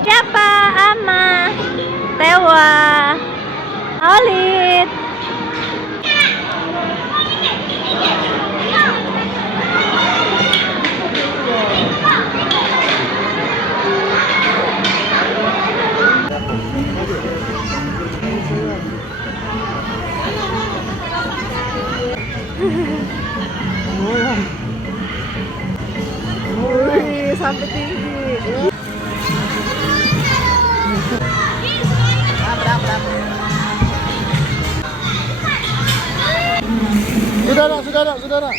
Siapa? Ama, Tewa, Alit. Uy, sampai tinggi. Sudah nak, sudah nak, sudah nak.